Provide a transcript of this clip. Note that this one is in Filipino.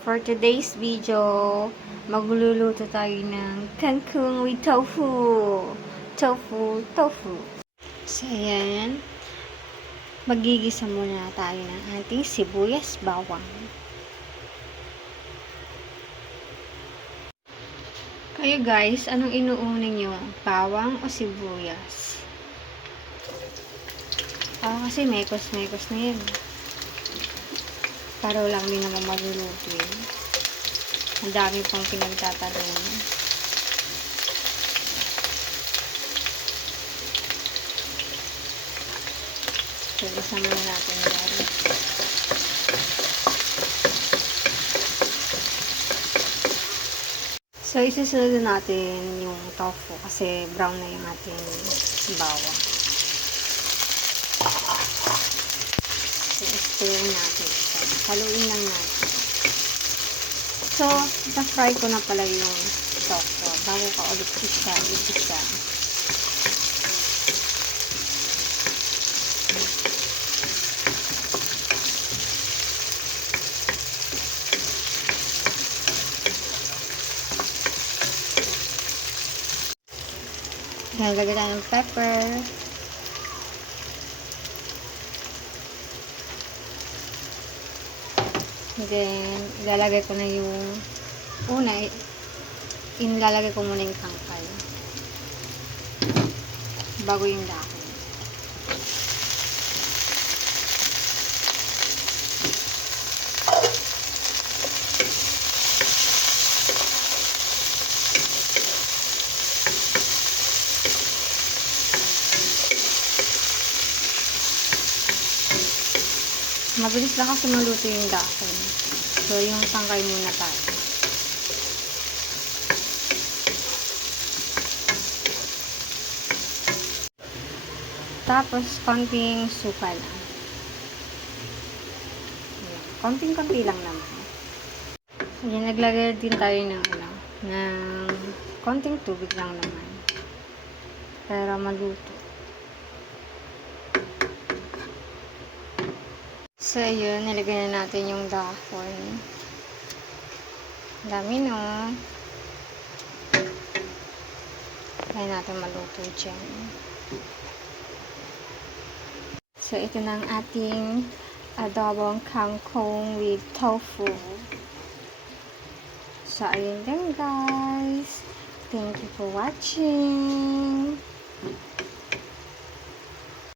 For today's video, magluluto tayo ng kangkong with tofu. Tofu. So, ayan. Magigisa muna tayo ng ating sibuyas bawang. Kayo guys, anong inuuna nyo? Bawang o sibuyas? Kasi mekos na yan. Para lang din naman magluluto yun. Ang dami pang pinagtatanong. So, isa muna natin yan. So, isusunod natin yung tofu kasi brown na yung ating bawang. So, stir natin siya. Haluin lang natin. So, na-fry ko na pala yung tofu bago ka ulit isa. Nalagay tayo ng pepper. Then, ilalagay ko na yung ilalagay ko muna yung tangkay bago yung dahon. Mabilis lang kasi maluto yung dahon. So, yung tangkay muna tayo. Tapos, konting suka lang. Konting-konti lang naman. Ayan, naglagay din tayo ng konting tubig lang naman. Para maluto. So, ayun, nilagay na natin yung dahon. Dami, no? Kaya natin maluto dyan. So, ito na ang ating adobong kangkong with tofu. So, ayun din, guys. Thank you for watching.